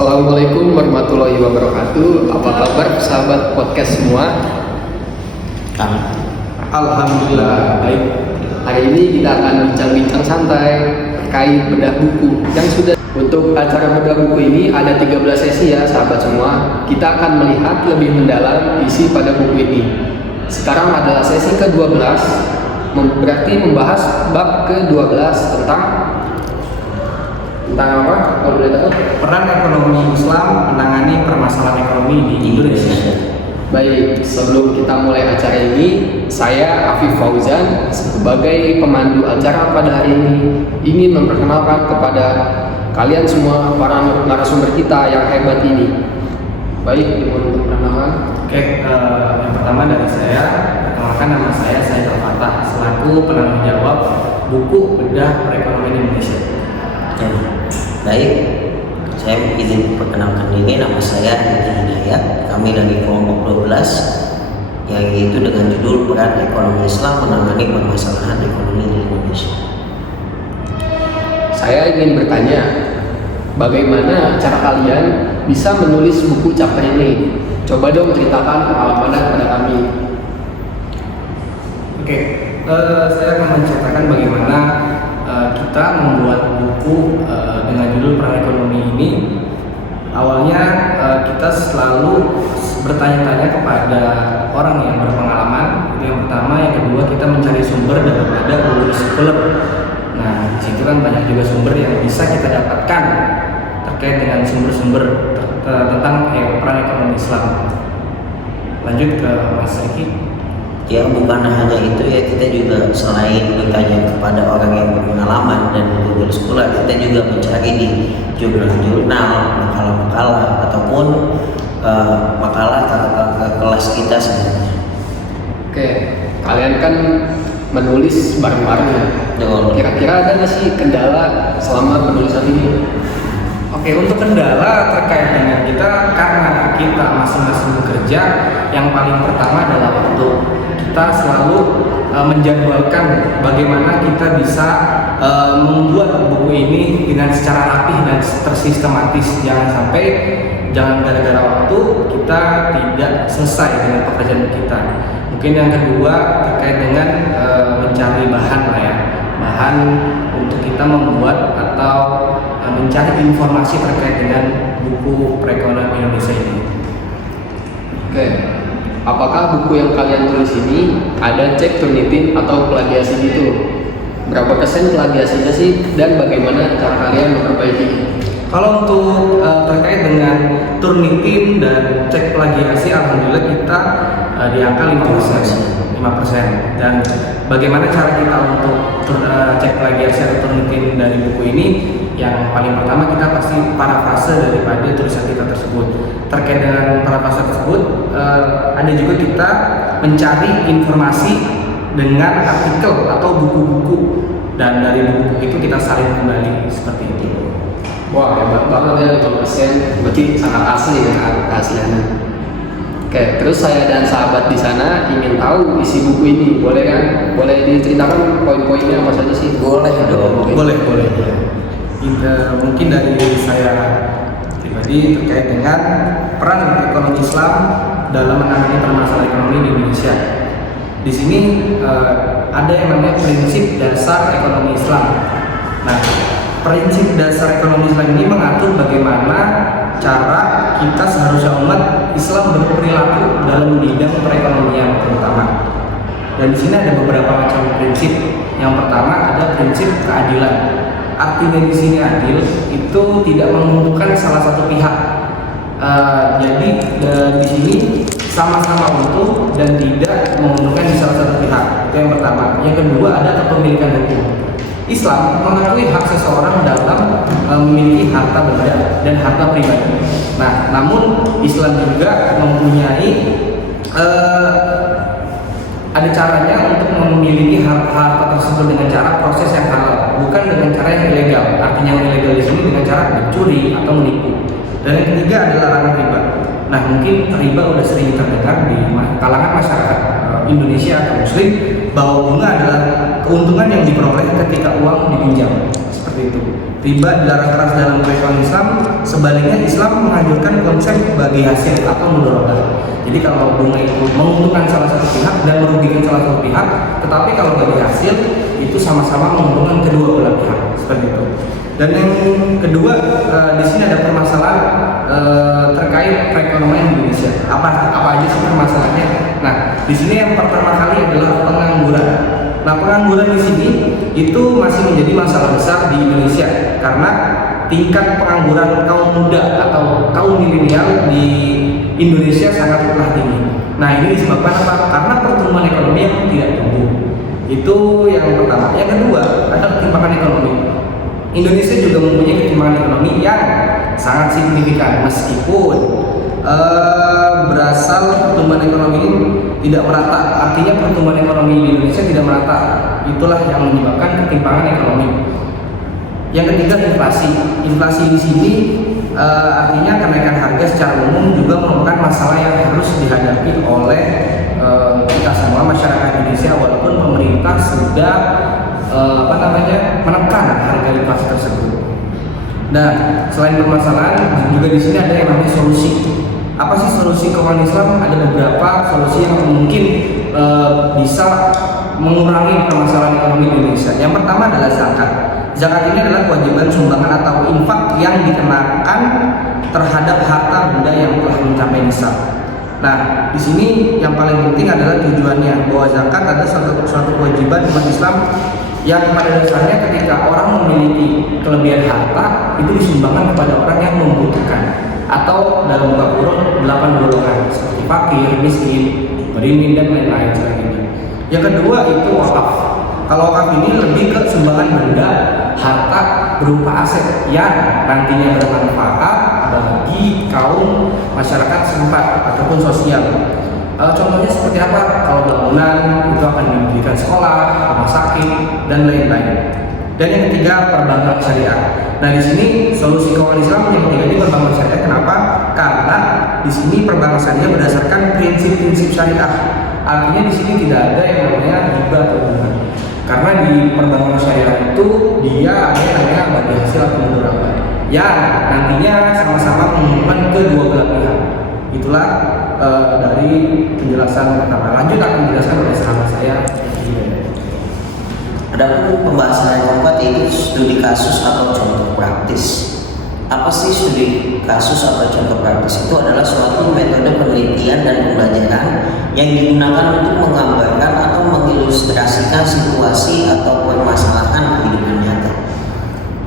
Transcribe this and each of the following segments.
Assalamualaikum warahmatullahi wabarakatuh. Apa kabar sahabat podcast semua? Alhamdulillah baik. Hari ini kita akan bincang-bincang santai terkait bedah buku yang sudah. Untuk acara bedah buku ini ada 13 sesi ya sahabat semua. Kita akan melihat lebih mendalam isi pada buku ini. Sekarang adalah sesi ke-12, berarti membahas bab ke-12 tentang apa? Kalau boleh tahu? Peran ekonomi Islam menangani permasalahan ekonomi di Indonesia. Baik, sebelum kita mulai acara ini, saya Afif Fauzan sebagai pemandu acara pada hari ini ingin memperkenalkan kepada kalian semua para narasumber kita yang hebat ini. Baik, dimulai untuk perkenalan. Oke, yang pertama dari saya, perkenalkan nama saya Said Al-Fatah selaku penanggung jawab buku bedah perekonomian Indonesia. Baik, saya izin perkenalkan diri, nama saya Hadi Hidayat. Kami dari kelompok 12 yang itu dengan judul Peran Ekonomi Islam Menangani Permasalahan Ekonomi di Indonesia. Saya ingin bertanya, bagaimana cara kalian bisa menulis buku chapter ini? Coba dong ceritakan pengalamannya kepada kami. Oke, saya akan menceritakan bagaimana kita membuat buku dengan judul Peran Ekonomi ini. Awalnya kita selalu bertanya-tanya kepada orang yang berpengalaman. Itu yang pertama, yang kedua kita mencari sumber daripada guru scholar. Nah, di situ kan banyak juga sumber yang bisa kita dapatkan terkait dengan sumber-sumber tentang peran ekonomi Islam. Lanjut ke Mas Riki. Ya, bukan hanya itu ya, kita juga selain bertanya kepada orang yang berpengalaman dan Google Scholar, kita juga mencari di jurnal-jurnal, makalah-makalah ataupun makalah kelas kita sebenarnya. Oke, kalian kan menulis bareng-bareng ya. Kira-kira ada nggak sih kendala selama penulisan ini? Oke, untuk kendala terkait dengan kita, karena kita masing-masing bekerja, yang paling pertama adalah waktu. Kita selalu menjadwalkan bagaimana kita bisa membuat buku ini dengan secara rapih dan tersistematis. Jangan gara-gara waktu kita tidak selesai dengan pekerjaan kita. Mungkin yang kedua terkait dengan mencari bahan lah ya, bahan untuk kita membuat atau mencari informasi terkait dengan buku perekonomian Indonesia ini. Oke, apakah buku yang kalian tulis ini ada cek Turnitin atau plagiasi gitu? Berapa persen plagiasinya sih dan bagaimana cara kalian memperbaiki? Kalau untuk terkait dengan Turnitin dan cek plagiasi, alhamdulillah kita di angka 5%. Dan bagaimana cara kita untuk cek plagiasi atau Turnitin dari buku ini? Yang paling pertama kita pasti parafrase daripada tulisan kita tersebut. Terkait dengan parafrase tersebut, ada juga kita mencari informasi dengan artikel atau buku-buku, dan dari buku-buku itu kita saling kembali seperti itu. Wah, hebat banget ya 5%, berarti sangat asli ya keasliannya. Oke, terus saya dan sahabat di sana ingin tahu isi buku ini, boleh kan? Boleh diceritakan poin-poinnya apa saja sih? Boleh dong. Boleh. Mungkin dari saya pribadi terkait dengan peran ekonomi Islam dalam menangani permasalahan ekonomi di Indonesia. Di sini ada yang namanya prinsip dasar ekonomi Islam. Nah, prinsip dasar ekonomi Islam ini mengatur bagaimana cara kita seharusnya umat Islam berperilaku dalam bidang perekonomian terutama. Dan di sini ada beberapa macam prinsip. Yang pertama ada prinsip keadilan. Artinya di sini adil itu tidak menguntungkan salah satu pihak. Jadi di sini sama-sama untung dan tidak menguntungkan di salah satu pihak. Itu yang pertama. Yang kedua ada kepemilikan hukum. Islam mengakui hak seseorang dalam memiliki harta benda dan harta pribadi. Nah, namun Islam juga mempunyai ada caranya untuk memiliki harta tersebut dengan cara proses yang halal, bukan dengan cara yang ilegal. Artinya yang ilegal di sini dengan cara mencuri atau menipu. Dan yang ketiga adalah larangan riba. Nah, mungkin riba udah sering terdengar di kalangan masyarakat Indonesia atau Muslim bahwa bunga adalah keuntungan yang diperoleh ketika uang dipinjam, seperti itu. riba dilarang keras dalam curriculum Islam. Sebaliknya Islam menganjurkan konsep bagi hasil atau mudharabah. Jadi kalau bunga itu menguntungkan salah satu pihak dan merugikan salah satu pihak, tetapi kalau bagi hasil itu sama-sama menguntungkan kedua belah pihak, seperti itu. Dan yang kedua, di sini ada permasalahan terkait perekonomian Indonesia. Apa aja sih permasalahannya? Nah, di sini yang pertama kali adalah pengangguran. Nah, pengangguran di sini itu masih menjadi masalah besar di Indonesia karena tingkat pengangguran kaum muda atau kaum milenial di Indonesia sangatlah tinggi. Nah, ini disebabkan apa? Karena pertumbuhan ekonomi yang tidak tumbuh. Itu yang pertama. Yang kedua adalah ketimpangan ekonomi. Indonesia juga mempunyai ketimpangan ekonomi yang sangat signifikan meskipun berasal pertumbuhan ekonomi ini tidak merata. Artinya pertumbuhan ekonomi di Indonesia tidak merata. Itulah yang menyebabkan ketimpangan ekonomi. Yang ketiga, inflasi. Inflasi di sini artinya kenaikan harga secara umum juga merupakan masalah yang harus dihadapi oleh kita semua masyarakat Indonesia, walaupun pemerintah sudah menekan harga inflasi tersebut. Nah, selain permasalahan juga di sini ada yang namanya solusi. Apa sih solusi keuangan Islam? Ada beberapa solusi yang mungkin bisa mengurangi permasalahan ekonomi Indonesia. Yang pertama adalah zakat. Zakat ini adalah kewajiban sumbangan atau infak yang dikenakan terhadap harta benda yang telah mencapai nisab. Nah, di sini yang paling penting adalah tujuannya, bahwa zakat adalah suatu kewajiban umat Islam yang pada dasarnya ketika orang memiliki kelebihan harta itu disumbangkan kepada orang yang membutuhkan, atau dalam buka kurung 8 golongan seperti fakir, miskin, berimin dan lain-lain sebagainya. Yang kedua itu wakaf. Kalau wakaf ini lebih ke sumbangan benda, harta berupa aset yang nantinya bermanfaat bagi kaum masyarakat setempat ataupun sosial. Contohnya seperti apa? Kalau bangunan itu akan diberikan sekolah, rumah sakit, dan lain-lain. Dan yang ketiga, perbankan syariah. Nah, di sini solusi keuangan Islam yang ketiga ini perbankan syariah. Kenapa? Karena di sini perbankan syariah berdasarkan prinsip-prinsip syariah. Artinya di sini tidak ada yang namanya riba atau bunga. Karena di perbankan syariah itu dia ada yang namanya bagi hasil atau mudharabah, yang nantinya sama-sama menguntungkan kedua belah pihak. Itulah dari penjelasan pertama. Lanjut akan dijelaskan oleh sahabat saya. Adapun pembahasan yang keempat yaitu studi kasus atau contoh praktis. Apa sih studi kasus atau contoh praktis? Itu adalah suatu metode penelitian dan pembelajaran yang digunakan untuk menggambarkan atau mengilustrasikan situasi atau permasalahan kehidupan nyata.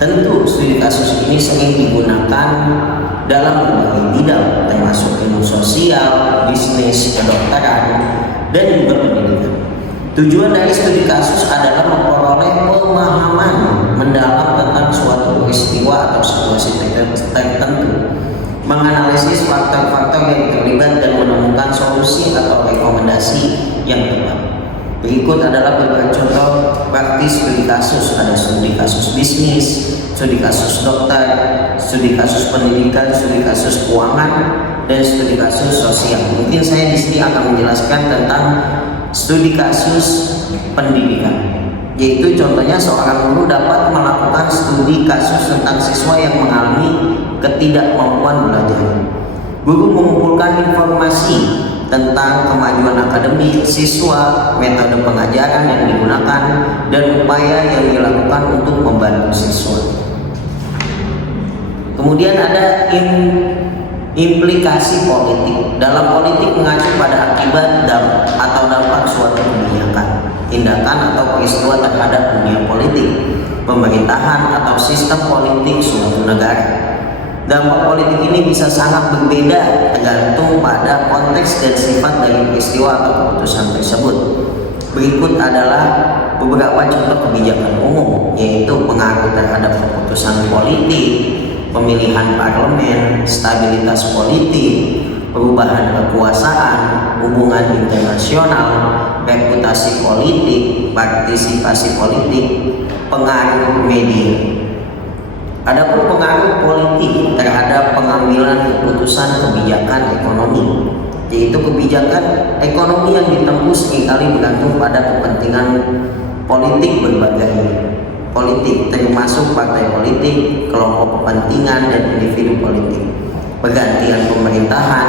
Tentu studi kasus ini sering digunakan dalam berbagai bidang, termasuk ilmu sosial, bisnis, kedokteran, dan juga pendidikan. Tujuan dari studi kasus adalah memperoleh pemahaman mendalam tentang suatu peristiwa atau situasi tertentu, menganalisis faktor-faktor yang terlibat dan menemukan solusi atau rekomendasi yang tepat. Berikut adalah beberapa contoh praktis studi kasus. Ada studi kasus bisnis, studi kasus dokter, studi kasus pendidikan, studi kasus keuangan, dan studi kasus sosial. Mungkin saya di sini akan menjelaskan tentang studi kasus pendidikan, yaitu contohnya seorang guru dapat melakukan studi kasus tentang siswa yang mengalami ketidakmampuan belajar. Guru mengumpulkan informasi tentang kemajuan akademik siswa, metode pengajaran yang digunakan, dan upaya yang dilakukan untuk membantu siswa. Kemudian ada implikasi politik. Dalam politik mengacu pada akibat atau dampak suatu kebijakan, tindakan atau peristiwa terhadap dunia politik, pemerintahan atau sistem politik suatu negara. Dampak politik ini bisa sangat berbeda tergantung pada konteks dan sifat dari peristiwa atau keputusan tersebut. Berikut adalah beberapa contoh kebijakan umum, yaitu pengaruh terhadap keputusan politik, pemilihan parlemen, stabilitas politik, perubahan kekuasaan, hubungan internasional, reputasi politik, partisipasi politik, pengaruh media. Adapun pengaruh politik terhadap pengambilan keputusan kebijakan ekonomi, yaitu kebijakan ekonomi yang ditempuh seringkali bergantung pada kepentingan politik berbagai politik, termasuk partai politik, kelompok kepentingan, dan individu politik, pergantian pemerintahan,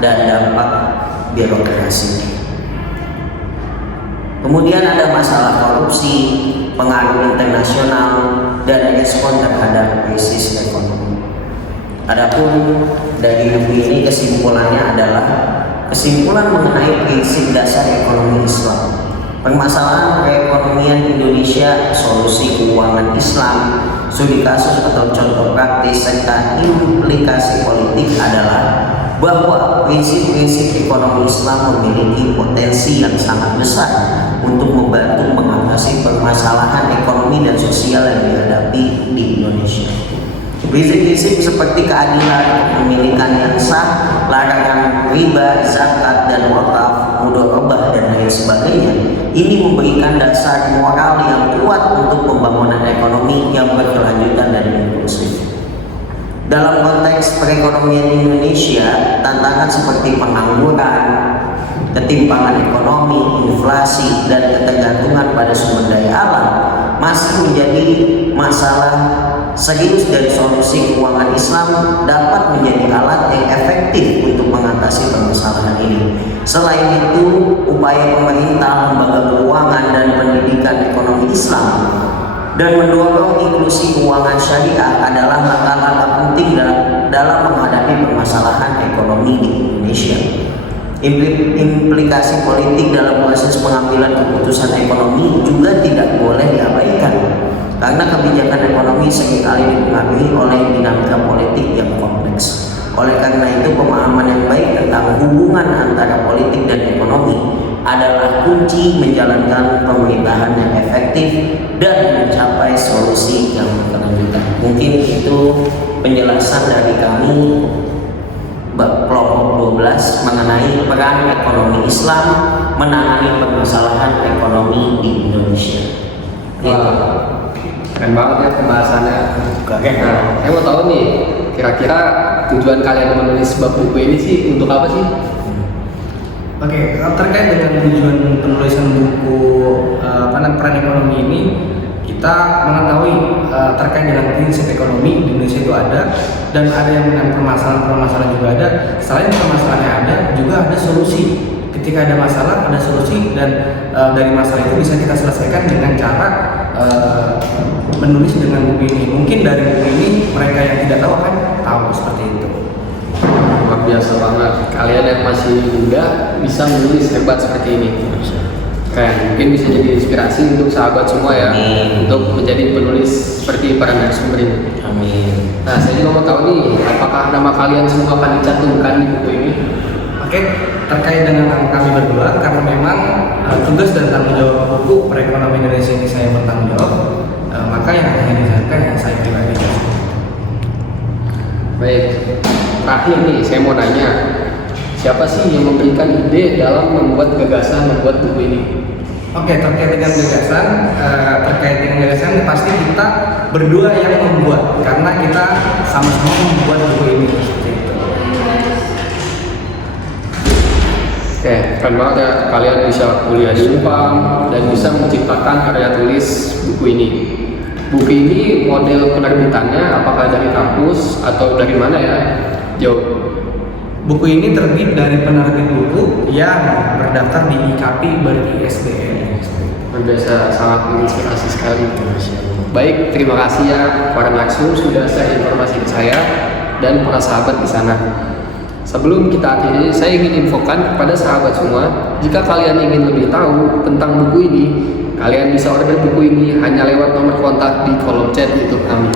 dan dampak birokrasi. Kemudian ada masalah korupsi, pengaruh internasional, dan respon terhadap krisis ekonomi. Adapun dari buku ini kesimpulannya adalah kesimpulan mengenai prinsip dasar ekonomi Islam. Permasalahan perekonomian Indonesia, solusi keuangan Islam, studi kasus atau contoh praktis, serta implikasi politik adalah bahwa prinsip-prinsip ekonomi Islam memiliki potensi yang sangat besar untuk membantu mengatasi permasalahan ekonomi dan sosial yang dihadapi di Indonesia. Prinsip-prinsip seperti keadilan, kepemilikan yang sah, larangan riba, zakat dan wakaf, mudharabah dan lain sebagainya, ini memberikan dasar moral yang kuat untuk pembangunan ekonomi yang berkelanjutan dan inklusif. Dalam konteks perekonomian Indonesia, tantangan seperti pengangguran, ketimpangan ekonomi, inflasi, dan ketergantungan pada sumber daya alam masih menjadi masalah serius, dan solusi keuangan Islam dapat menjadi alat yang efektif untuk mengatasi permasalahan ini. Selain itu, upaya pemerintah, lembaga keuangan, dan pendidikan ekonomi Islam dan mendorong inklusi keuangan syariah adalah langkah-langkah penting dalam menghadapi permasalahan ekonomi di Indonesia. Implikasi politik dalam proses pengambilan keputusan ekonomi juga tidak boleh diabaikan, karena kebijakan ekonomi seringkali dipengaruhi oleh dinamika politik yang kompleks. Oleh karena itu, pemahaman yang baik tentang hubungan antara politik dan ekonomi adalah kunci menjalankan pemerintahan yang efektif dan mencapai solusi yang berkelanjutan. Mungkin itu penjelasan dari kami kelompok 12 mengenai peran ekonomi Islam menangani permasalahan ekonomi di Indonesia. Keren banget ya pembahasannya. Nah, saya mau tahu nih, kira-kira tujuan kalian menulis bab buku ini sih untuk apa sih? Oke, terkait dengan tujuan penulisan buku peran ekonomi ini, kita mengetahui terkait dengan prinsip ekonomi di Indonesia itu ada, dan ada yang dengan permasalahan juga ada. Selain permasalahan yang ada, juga ada solusi. Ketika ada masalah, ada solusi, dan dari masalah itu bisa kita selesaikan dengan cara menulis dengan buku ini. Mungkin dari buku ini mereka yang tidak tahu akan tahu seperti itu. Luar biasa banget, kalian yang masih muda bisa menulis hebat seperti ini. Keren, mungkin bisa jadi inspirasi untuk sahabat semua ya. Amin. Untuk menjadi penulis seperti para narasumber ini. Amin. Nah, saya juga mau tahu nih, apakah nama kalian semua akan dicantumkan di buku ini? Oke, terkait dengan kami berdua, karena memang tugas dan tanggung jawab buku perekonomian Indonesia ini saya bertanggung jawab, maka yang akan disampaikan yang saya pribadi. Baik, terakhir nih saya mau nanya, siapa sih yang memberikan ide dalam membuat buku ini? Oke, terkait dengan gagasan pasti kita berdua yang membuat, karena kita sama-sama membuat buku ini. Oke, keren banget ya, kalian bisa kuliah di UNPAM dan bisa menciptakan karya tulis buku ini. Buku ini model penerbitannya apakah dari kampus atau dari mana ya? Jauh. Buku ini terbit dari penerbit buku yang berdaftar di IKP ber-ISBN. Biasa sangat menginspirasi sekali. Baik, terima kasih ya para narsum sudah share informasi ke saya dan para sahabat di sana. Sebelum kita akhiri, saya ingin infokan kepada sahabat semua, jika kalian ingin lebih tahu tentang buku ini, kalian bisa order buku ini hanya lewat nomor kontak di kolom chat YouTube kami.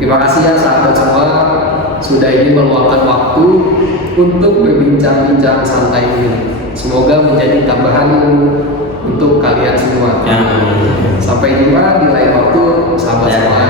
Terima kasih ya sahabat semua sudah ingin meluangkan waktu untuk berbincang-bincang santai ini. Semoga menjadi tambahan untuk kalian semua. Sampai jumpa di lain waktu, sahabat semua.